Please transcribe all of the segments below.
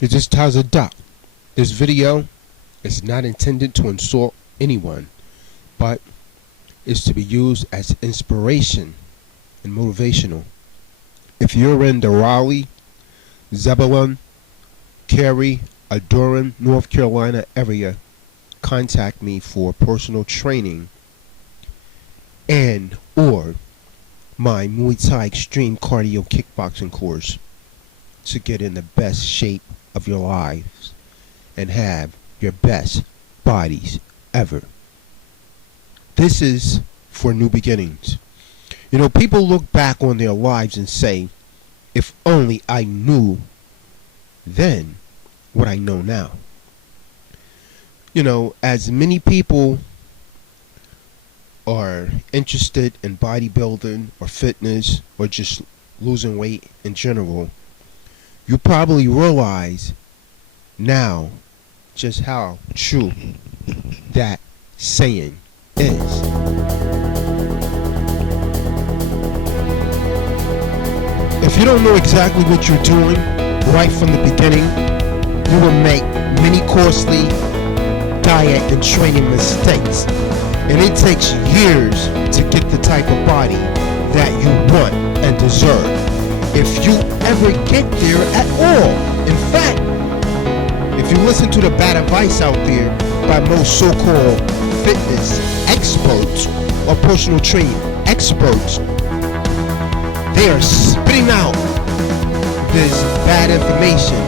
It just tells a duck. This video is not intended to insult anyone, but is to be used as inspiration and motivational. If you're in the Raleigh, Zebulon, Cary, or Durham, North Carolina area, contact me for personal training and or my Muay Thai extreme cardio kickboxing course to get in the best shape of your lives and have your best bodies ever. This is for new beginnings. You know, people look back on their lives and say, if only I knew then what I know now. You know, as many people are interested in bodybuilding or fitness or just losing weight in general, you probably realize now just how true that saying is. If you don't know exactly what you're doing right from the beginning, you will make many costly diet and training mistakes. And it takes years to get the type of body that you want and deserve, if you ever get there at all. In fact, if you listen to the bad advice out there by most so-called fitness experts or personal training experts, they are spitting out this bad information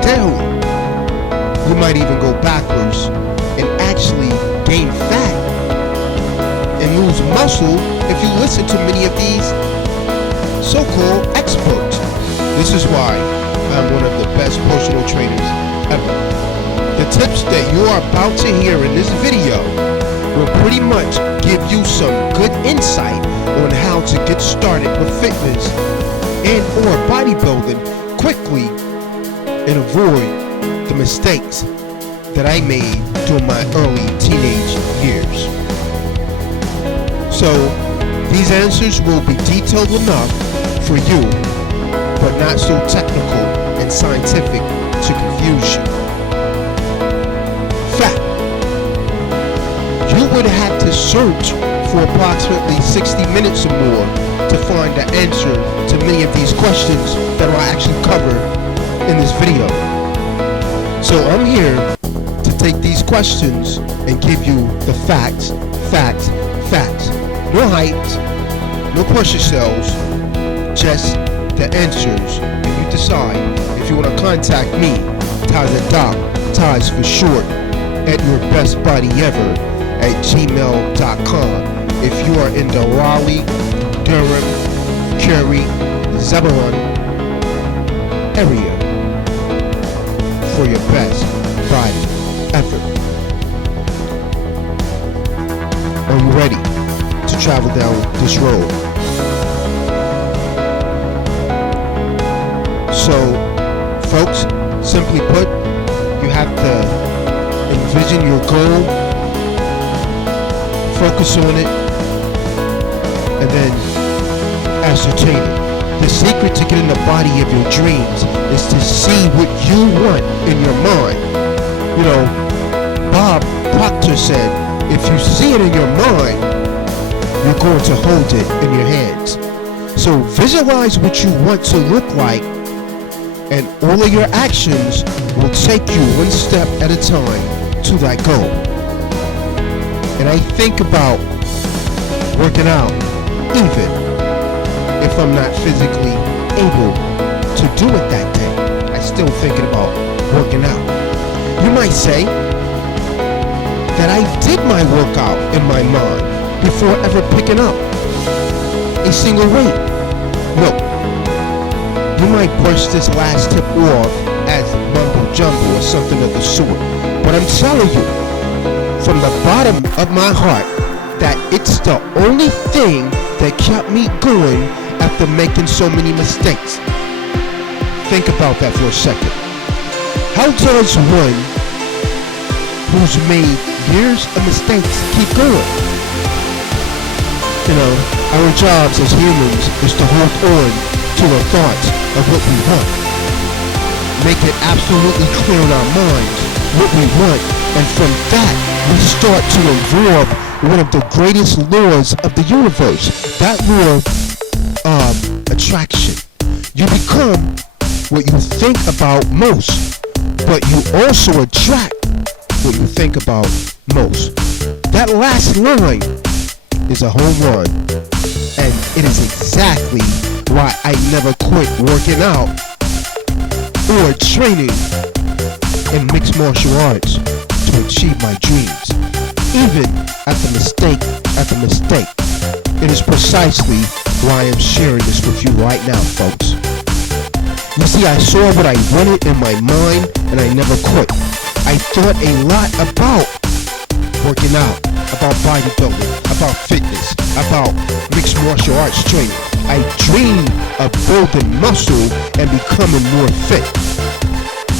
daily. You might even go backwards and actually gain fat and lose muscle if you listen to many of these so-called experts. This is why I'm one of the best personal trainers ever. The tips that you are about to hear in this video will pretty much give you some good insight on how to get started with fitness and or bodybuilding quickly and avoid the mistakes that I made during my early teenage years. So these answers will be detailed enough for you, but not so technical and scientific to confuse you. Fact: you would have to search for approximately 60 minutes or more to find the answer to many of these questions that I'll actually cover in this video. So I'm here to take these questions and give you the facts. No hype, no push yourselves, just the answers, and you decide if you want to contact me, Ty the Doc, Ty's for short, at yourbestbodyever@gmail.com. If you are in the Raleigh, Durham, Cary, Zebulon area for your best body ever. Are you ready to travel down this road? So, folks, simply put, you have to envision your goal, focus on it, and then ascertain it. The secret to getting the body of your dreams is to see what you want in your mind. You know, Bob Proctor said, if you see it in your mind, you're going to hold it in your hands. So visualize what you want to look like, and all of your actions will take you one step at a time to that goal. And I think about working out, even if I'm not physically able to do it that day. I'm still thinking about working out. You might say that I did my workout in my mind before ever picking up a single weight. Look, you might brush this last tip off as mumbo jumbo or something of the sort, but I'm telling you from the bottom of my heart that it's the only thing that kept me going after making so many mistakes. Think about that for a second. How does one who's made years of mistakes keep going? You know, our jobs as humans is to hold on to the thoughts of what we want. make it absolutely clear in our minds what we want, and from that we start to absorb one of the greatest laws of the universe, that law of attraction. You become what you think about most, but you also attract what you think about most. That last line is a home run, and it is exactly why I never quit working out or training in mixed martial arts to achieve my dreams, even after mistake after mistake. It is precisely why I'm sharing this with you right now, folks. You see, I saw what I wanted in my mind, and I never quit. I thought a lot about working out, about bodybuilding, about fitness, about mixed martial arts training. I dreamed of building muscle and becoming more fit.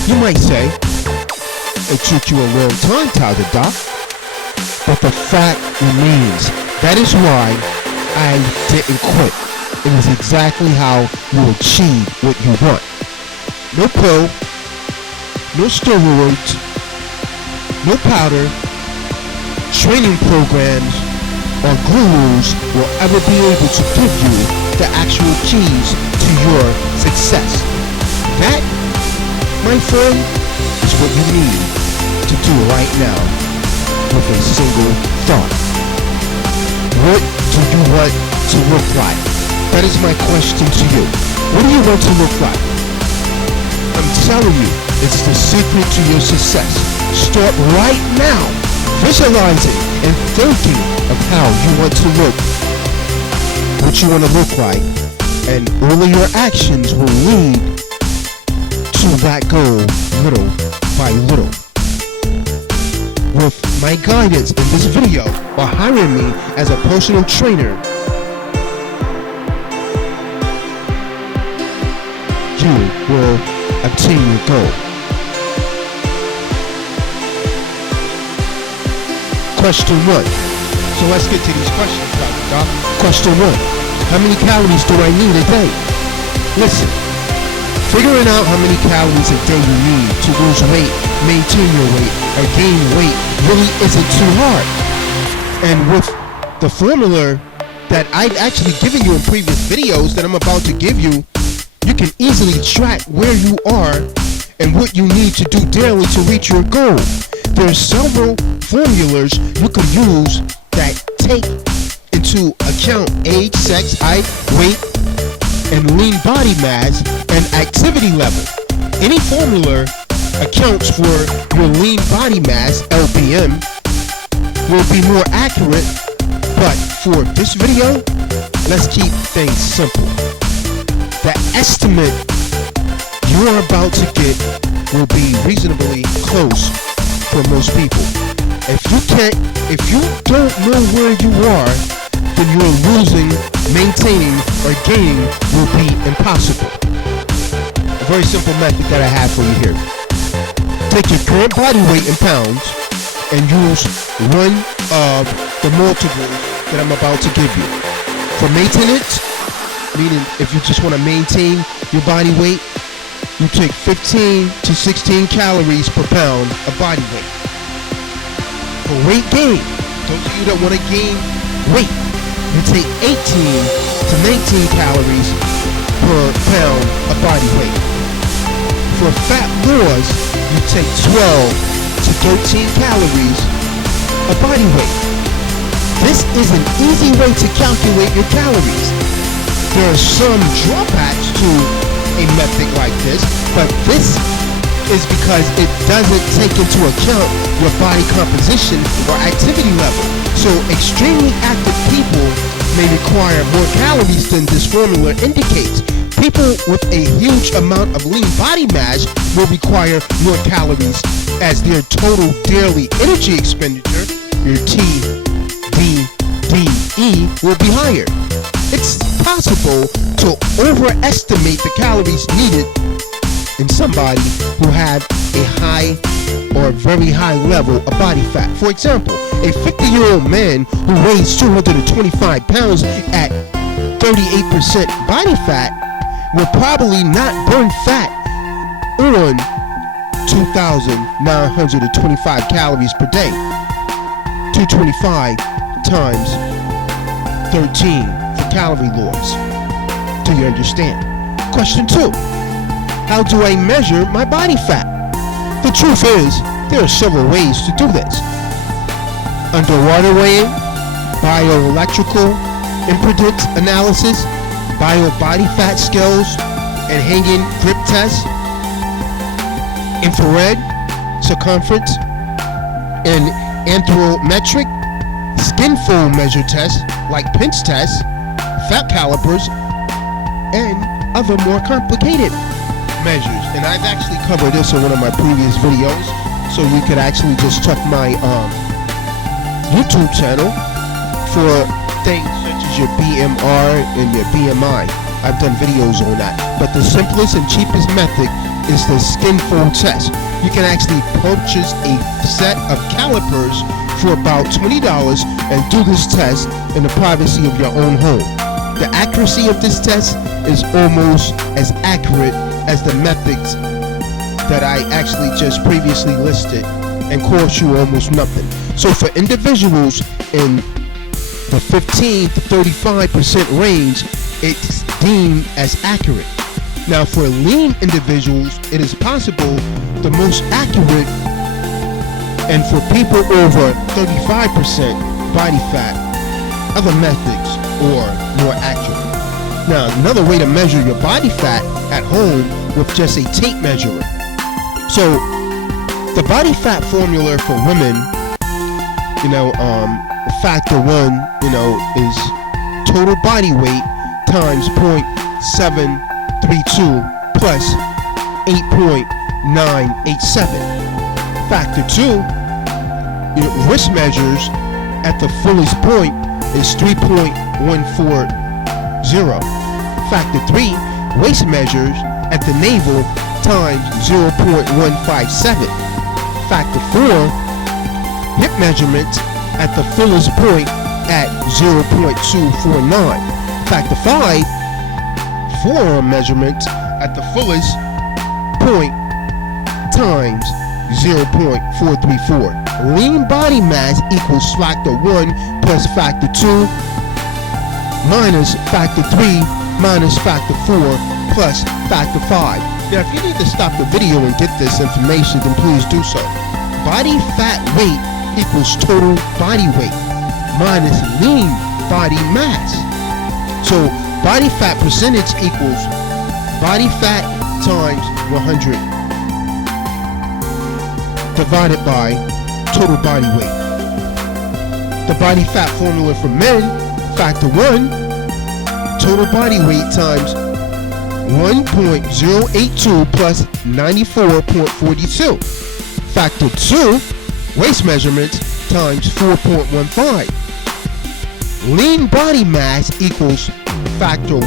You might say, it took you a long time, Tyler Doc, but the fact remains. That is why I didn't quit. It is exactly how you achieve what you want. No pill, no steroids, no powder, training programs, or gurus will ever be able to give you the actual keys to your success. That, my friend, is what you need to do right now with a single thought. What do you want to look like? That is my question to you. What do you want to look like? I'm telling you, it's the secret to your success. Start right now, visualizing and thinking of how you want to look, what you want to look like, and all of your actions will lead to that goal little by little. With my guidance in this video, or hiring me as a personal trainer, you will obtain your goal. Question 1. So let's get to these questions, Dr. Doc. Question 1. How many calories do I need a day? Listen, figuring out how many calories a day you need to lose weight, maintain your weight, or gain weight really isn't too hard. And with the formula that I've actually given you in previous videos that I'm about to give you, you can easily track where you are and what you need to do daily to reach your goal. There are several formulas you can use that take into account age, sex, height, weight, and lean body mass and activity level. Any formula accounts for your lean body mass, LBM, will be more accurate, but for this video, let's keep things simple. The estimate you are about to get will be reasonably close for most people. If you don't know where you are, then you're losing, maintaining, or gaining will be impossible. A very simple method that I have for you here. Take your current body weight in pounds and use one of the multiples that I'm about to give you. For maintenance, meaning if you just want to maintain your body weight, you take 15 to 16 calories per pound of body weight. For weight gain, those of you that want to gain weight, you take 18 to 19 calories per pound of body weight. For fat loss, you take 12 to 13 calories of body weight. This is an easy way to calculate your calories. There are some drawbacks to a method like this, but this is because it doesn't take into account your body composition or activity level. So extremely active people may require more calories than this formula indicates. People with a huge amount of lean body mass will require more calories as their total daily energy expenditure, your TDDE, will be higher. It's possible to overestimate the calories needed in somebody who had a high or very high level of body fat. For example, a 50-year-old man who weighs 225 pounds at 38% body fat will probably not burn fat on 2,925 calories per day. 225 times 13 for calorie loss. Do you understand? Question 2. How do I measure my body fat? The truth is, there are several ways to do this. Underwater weighing, bioelectrical impedance analysis, bio body fat scales, and hanging grip tests, infrared circumference, and anthropometric skin fold measure tests like pinch tests, fat calipers, and other more complicated measures. And I've actually covered this in one of my previous videos, so you could actually just check my YouTube channel for things such as your BMR and your BMI. I've done videos on that. But the simplest and cheapest method is the skin fold test. You can actually purchase a set of calipers for about $20 and do this test in the privacy of your own home. The accuracy of this test is almost as accurate as the methods that I actually just previously listed and cost you almost nothing. So for individuals in the 15 to 35% range, it's deemed as accurate. Now for lean individuals, it is possible the most accurate, and for people over 35% body fat, other methods are more accurate. Now another way to measure your body fat at home with just a tape measure. So the body fat formula for women, factor 1, is total body weight times 0.732 plus 8.987. Factor 2, wrist measures at the fullest point is 3.140. Factor 3, waist measures at the navel times 0.157. Factor 4, hip measurements at the fullest point at 0.249. Factor 5, forearm measurements at the fullest point times 0.434. Lean body mass equals factor 1 plus factor 2 minus factor 3 minus factor 4 plus factor 5. Now if you need to stop the video and get this information, then please do so. Body fat weight equals total body weight minus lean body mass. So body fat percentage equals body fat times 100 divided by total body weight. The body fat formula for men, factor 1, total body weight times 1.082 plus 94.42. Factor 2, waist measurements times 4.15. Lean body mass equals factor 1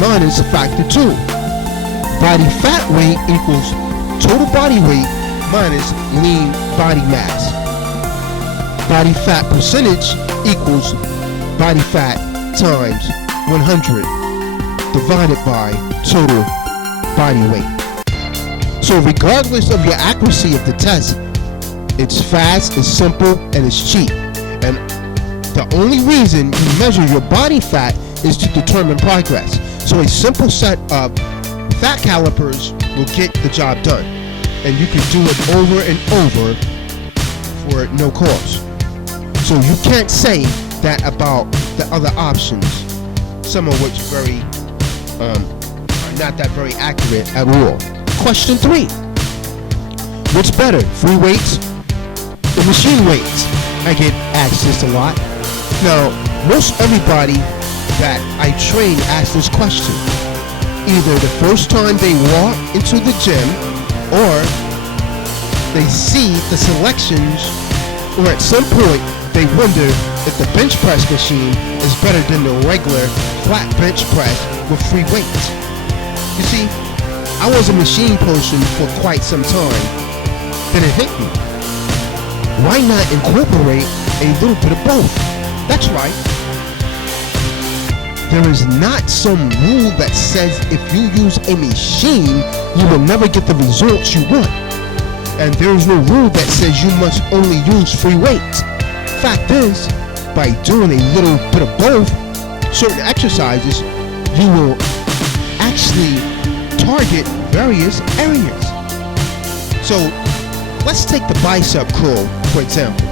minus factor 2. Body fat weight equals total body weight minus lean body mass. Body fat percentage equals body fat times 100 divided by total body weight. So regardless of your accuracy of the test, it's fast, it's simple, and it's cheap. And the only reason you measure your body fat is to determine progress. So a simple set of fat calipers will get the job done. And you can do it over and over for no cost. So you can't say that about the other options, some of which are not that very accurate at all. Question 3. What's better, free weights or machine weights? I get asked this a lot. Now, most everybody that I train asks this question. Either the first time they walk into the gym, or they see the selections, or at some point they wonder if the bench press machine is better than the regular flat bench press with free weights. You see, I was a machine person for quite some time. Then it hit me. Why not incorporate a little bit of both? That's right. There is not some rule that says if you use a machine, you will never get the results you want. And there is no rule that says you must only use free weights. Fact is, by doing a little bit of both, certain exercises, you will actually target various areas. So let's take the bicep curl, for example.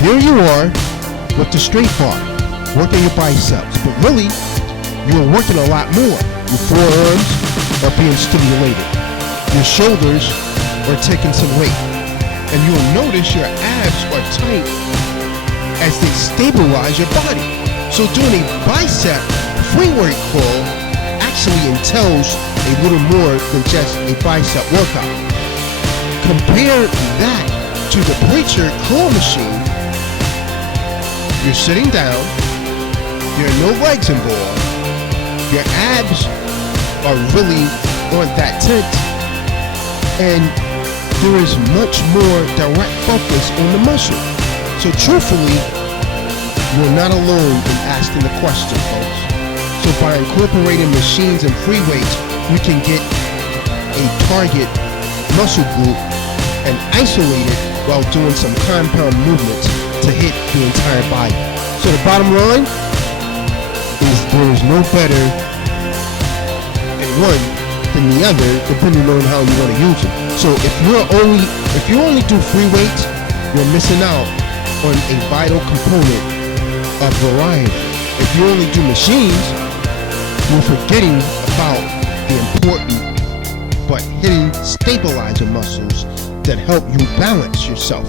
There you are with the straight bar, working your biceps, but really, you're working a lot more. Your forearms are being stimulated. Your shoulders are taking some weight. And you'll notice your abs are tight as they stabilize your body. So doing a bicep free weight curl actually entails a little more than just a bicep workout. Compare that to the preacher curl machine. You're sitting down, there are no legs involved, your abs are really on that tent, and there is much more direct focus on the muscle. So truthfully, you're not alone in asking the question, folks. So by incorporating machines and free weights, we can get a target muscle group and isolate it while doing some compound movements to hit the entire body. So the bottom line is there is no better in one than the other, depending on how you want to use it. So if you only do free weights, you're missing out on a vital component of variety. If you only do machines, you're forgetting about the important but hidden stabilizer muscles that help you balance yourself.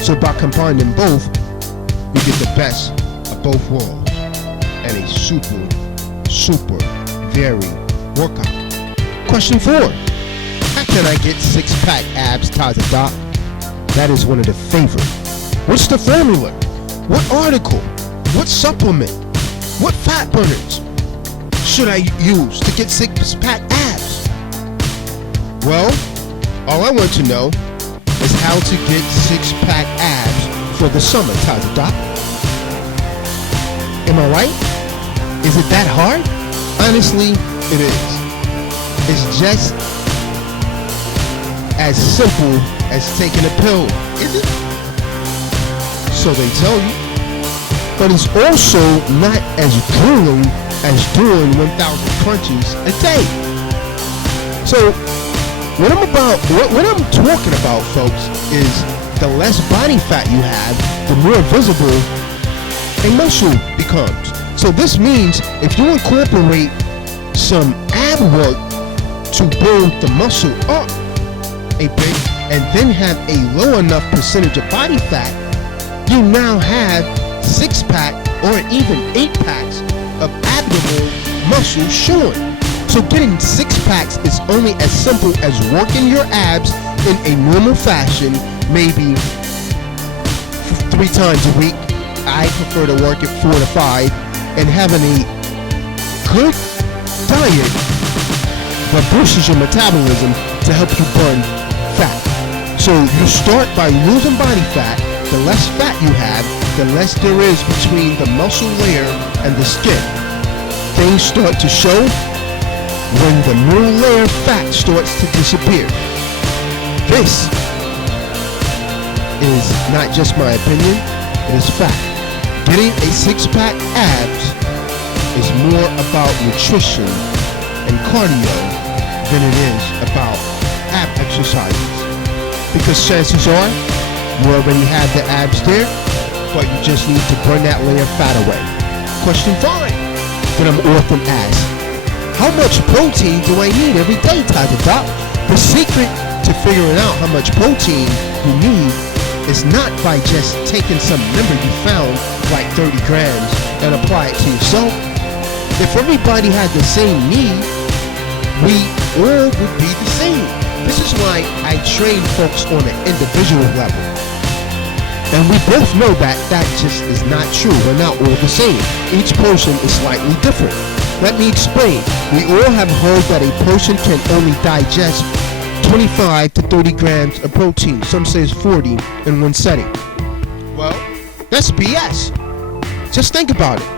So by combining both, you get the best of both worlds and a super varied workout. Question 4. How can I get six-pack abs, Taza Doc? That is one of the favorite. What's the formula? What article? What supplement? What fat burners should I use to get six-pack abs? Well, all I want to know is how to get six-pack abs for the summer, Taza Doc. Am I right? Is it that hard? Honestly, it is. It's just as simple as taking a pill, is it? So they tell you. But it's also not as grueling as doing 1,000 crunches a day. So what I'm talking about, folks, is the less body fat you have, the more visible a muscle becomes. So this means if you incorporate some ab work to build the muscle up a bit and then have a low enough percentage of body fat, you now have 6-pack or even 8-packs of abdominal muscle showing. So getting 6-packs is only as simple as working your abs in a normal fashion, maybe 3 times a week. I prefer to work it 4 to 5, and having a good diet that boosts your metabolism to help you burn fat. So you start by losing body fat. The less fat you have, the less there is between the muscle layer and the skin. Things start to show when the new layer of fat starts to disappear. This is not just my opinion, it is fact. Getting a 6-pack abs is more about nutrition and cardio than it is about ab exercises. Because chances are, you already have the abs there, but you just need to burn that layer of fat away. Question 5 that I'm often asked: how much protein do I need every day, Taza Doc? The secret to figuring out how much protein you need is not by just taking some number you found, like 30 grams, and apply it to yourself. If everybody had the same need, we all would be the same. This is why I train folks on an individual level. And we both know that that just is not true. We're not all the same. Each person is slightly different. Let me explain. We all have heard that a person can only digest 25 to 30 grams of protein. Some say it's 40 in one setting. Well, that's BS. Just think about it.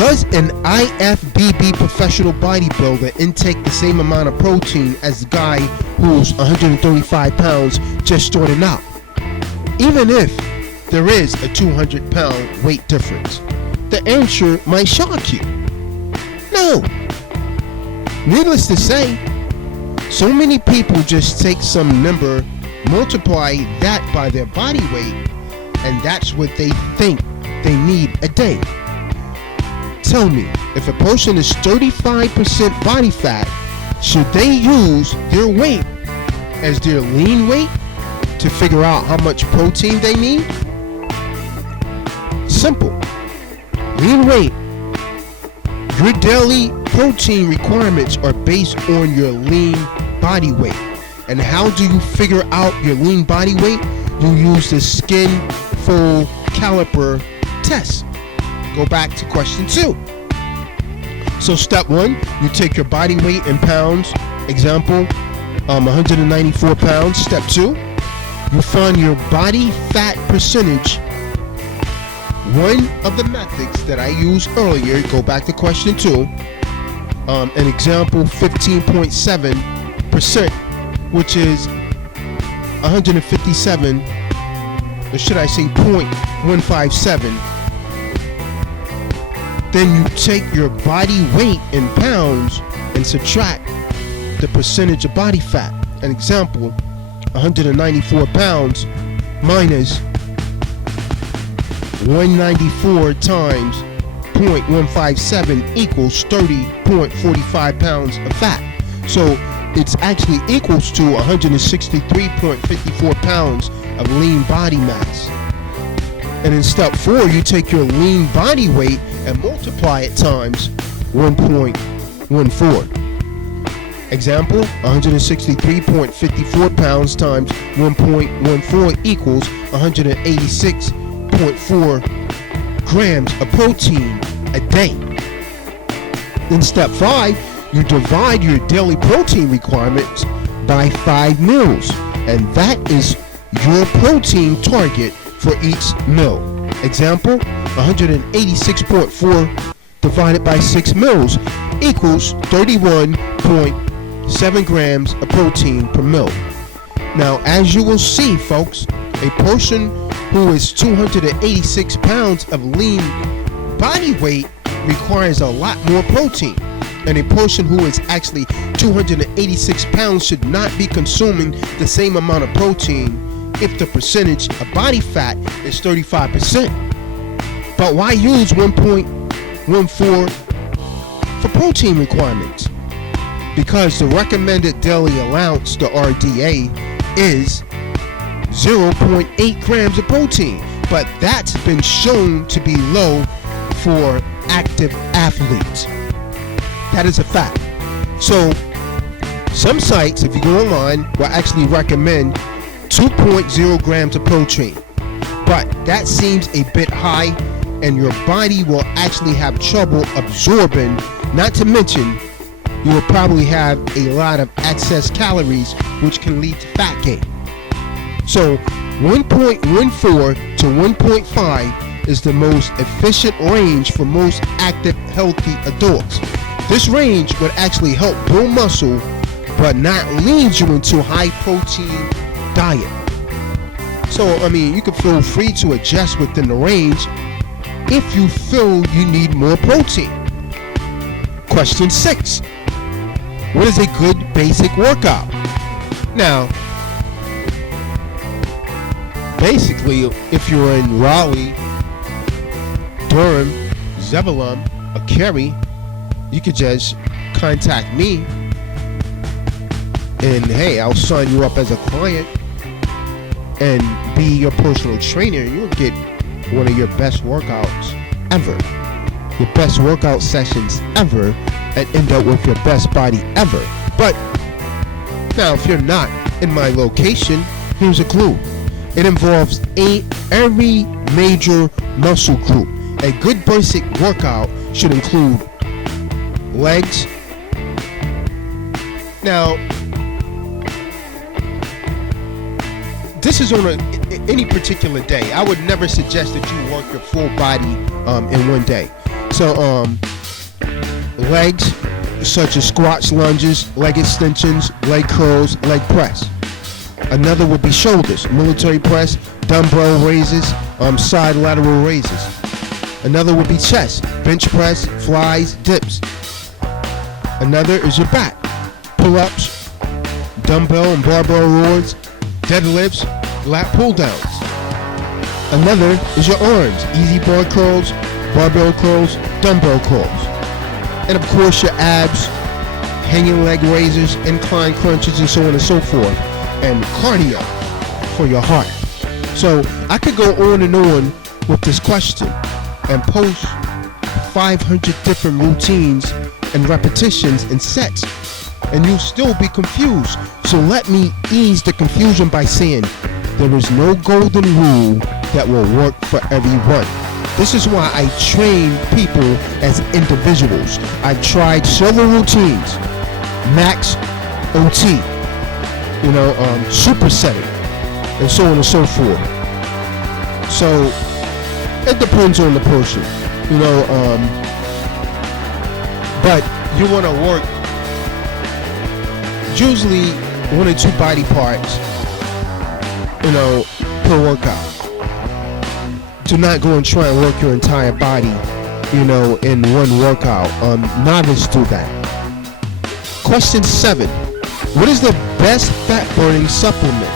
Does an IFBB professional bodybuilder intake the same amount of protein as the guy who's 135 pounds just starting out? Even if there is a 200-pound weight difference, the answer might shock you. No. Needless to say, so many people just take some number, multiply that by their body weight, and that's what they think they need a day. Tell me, if a person is 35% body fat, should they use their weight as their lean weight to figure out how much protein they need? Simple. Lean weight. Your daily protein requirements are based on your lean body weight. And how do you figure out your lean body weight? You use the skin fold caliper test. Go back to question 2. So step 1, you take your body weight in pounds. Example, 194 pounds. Step 2, you find your body fat percentage. One of the methods that I used earlier, go back to question 2. An example, 15.7%, which is 157, or should I say 0.157. Then you take your body weight in pounds and subtract the percentage of body fat. An example, 194 pounds minus 194 times 0.157 equals 30.45 pounds of fat. So it's actually equals to 163.54 pounds of lean body mass. And in step 4, you take your lean body weight and multiply it times 1.14. Example, 163.54 pounds times 1.14 equals 186.4 grams of protein a day. In step 5, you divide your daily protein requirements by 5 meals, and that is your protein target for each meal. Example, 186.4 divided by 6 meals equals 31.7 grams of protein per meal. Now, as you will see, folks, a person who is 286 pounds of lean body weight requires a lot more protein. And a person who is actually 286 pounds should not be consuming the same amount of protein if the percentage of body fat is 35%. But why use 1.14 for protein requirements? Because the recommended daily allowance, the RDA, is 0.8 grams of protein. But that's been shown to be low for active athletes. That is a fact. So some sites, if you go online, will actually recommend 2.0 grams of protein. But that seems a bit high, and your body will actually have trouble absorbing. Not to mention, you will probably have a lot of excess calories, which can lead to fat gain. So 1.14 to 1.5 is the most efficient range for most active, healthy adults. This range would actually help build muscle, but not lead you into a high protein diet. So, you can feel free to adjust within the range if you feel you need more protein. Question 6. What is a good basic workout? Now, basically, if you're in Raleigh, Durham, Zebulon, or Cary, you could just contact me and hey, I'll sign you up as a client and be your personal trainer. You'll get one of your best workouts ever, your best workout sessions ever, and end up with your best body ever. But now, if you're not in my location, here's a clue. It involves every major muscle group. A good basic workout should include legs. Now, this is on any particular day. I would never suggest that you work your full body in one day. So legs, such as squats, lunges, leg extensions, leg curls, leg press. Another would be shoulders, military press, dumbbell raises, side lateral raises. Another would be chest, bench press, flies, dips. Another is your back, pull-ups, dumbbell and barbell rows, deadlifts, lat pull-downs. Another is your arms, easy bar curls, barbell curls, dumbbell curls. And of course your abs, hanging leg raises, incline crunches, and so on and so forth. And cardio for your heart. So I could go on and on with this question and post 500 different routines and repetitions and sets, and you'll still be confused. So let me ease the confusion by saying there is no golden rule that will work for everyone. This is why I train people as individuals. I've tried several routines, max, OT, supersetting, and so on and so forth. So it depends on the person, but you want to work usually 1 or 2 body parts, per workout. Do not go and try and work your entire body, in one workout. Novice do that. Question 7. What is the best fat burning supplement?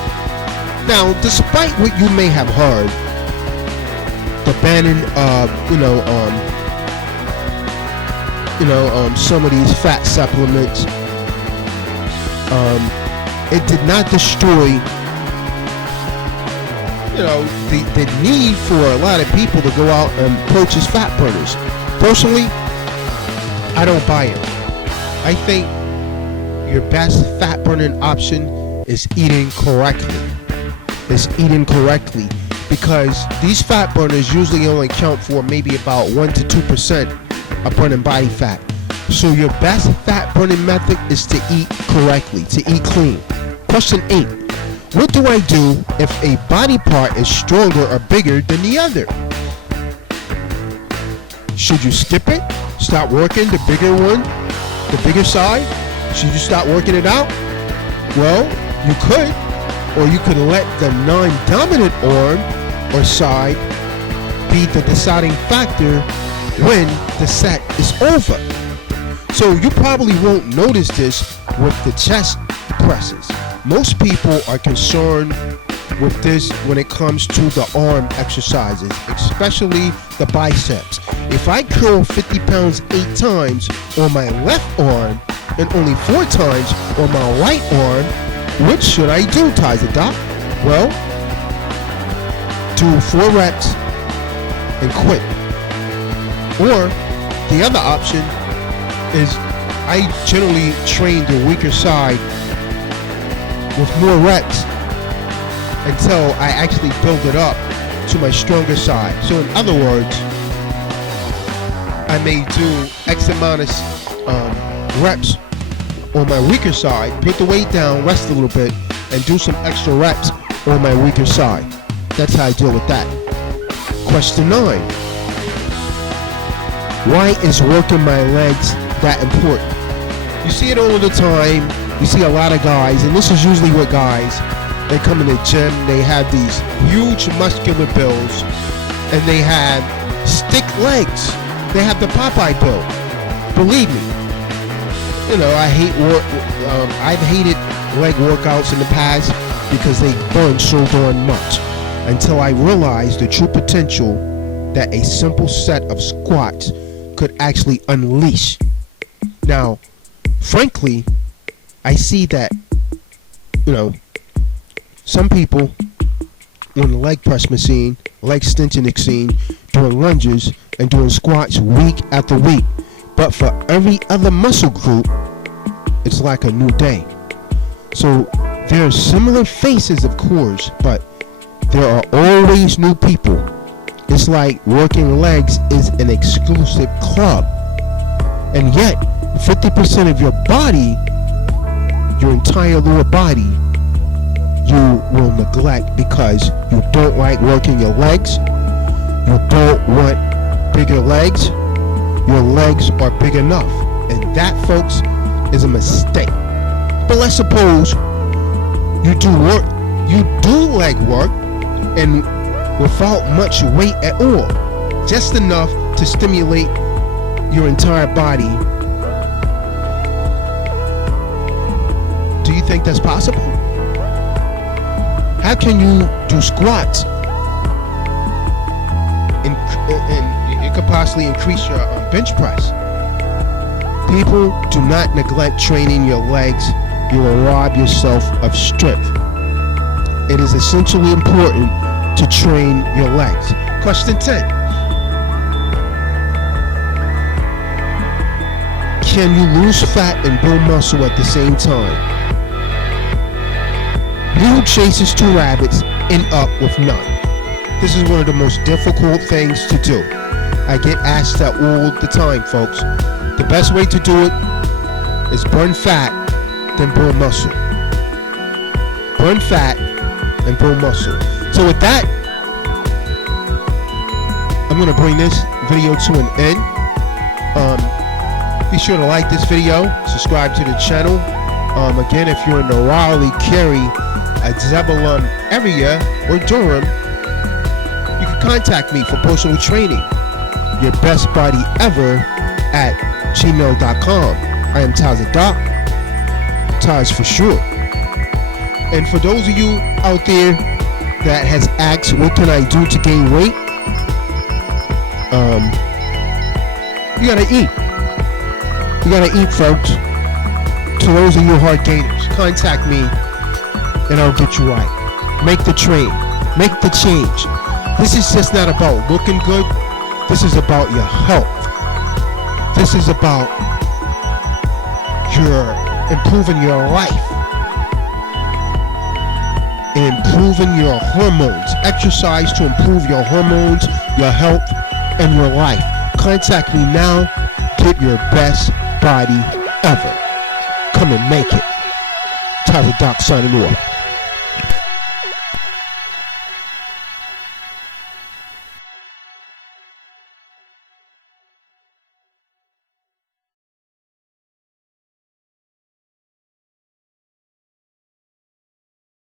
Now, despite what you may have heard, the banning of, some of these fat supplements, it did not destroy, the need for a lot of people to go out and purchase fat burners. Personally, I don't buy it. I think your best fat burning option is eating correctly. Because these fat burners usually only count for maybe about 1 to 2% of burning body fat. So your best fat burning method is to eat correctly, to eat clean. Question 8. What do I do if a body part is stronger or bigger than the other? Should you skip it? Stop working the bigger one? The bigger side? Should you stop working it out? Well, you could. Or you could let the non-dominant arm or side be the deciding factor when the set is over. So you probably won't notice this with the chest presses. Most people are concerned with this when it comes to the arm exercises, especially the biceps. If I curl 50 pounds 8 times on my left arm and only 4 times on my right arm, what should I do, Tizer Doc? Well, do 4 reps and quit. Or the other option is I generally train the weaker side with more reps until I actually build it up to my stronger side. So in other words, I may do X amount of reps on my weaker side, put the weight down, rest a little bit, and do some extra reps on my weaker side. That's how I deal with that. Question 9. Why is working my legs that important? You see it all the time. You see a lot of guys, and this is usually what guys, they come in the gym, they have these huge muscular builds, and they have stick legs. They have the Popeye build. Believe me, I've hated leg workouts in the past because they burn so darn much, until I realized the true potential that a simple set of squats could actually unleash. Now, frankly, I see that, some people on the leg press machine, leg extension machine, doing lunges and doing squats week after week. But for every other muscle group, it's like a new day. So there are similar faces, of course, but there are always new people. It's like working legs is an exclusive club. And yet, 50% of your body, your entire lower body, you will neglect because you don't like working your legs, you don't want bigger legs, your legs are big enough. And that, folks, is a mistake. But let's suppose you do leg work and without much weight at all, just enough to stimulate your entire body. Do you think that's possible? How can you do squats and it could possibly increase your bench press? People, do not neglect training your legs. You will rob yourself of strength. It is essentially important to train your legs. Question 10. Can you lose fat and build muscle at the same time? He who chases two rabbits end up with none. This is one of the most difficult things to do. I get asked that all the time, folks. The best way to do it is burn fat, then build muscle. Burn fat and build muscle. So with that, I'm going to bring this video to an end. Be sure to like this video, subscribe to the channel. Again, if you're in the Raleigh, Cary, Zebulon area or Durham, you can contact me for personal training. Your best body ever at gmail.com. I am Taz the Doc, Taz for short. And for those of you out there that has asked, what can I do to gain weight? You gotta eat. You gotta eat, folks. To those of you hard gainers, contact me and I'll get you right. Make the train. Make the change. This is just not about looking good. This is about your health. This is about your improving your life and improving your hormones. Exercise to improve your hormones, your health, and your life. Contact me now. Get your best body ever. Come and make it. Tyler Doc signing off.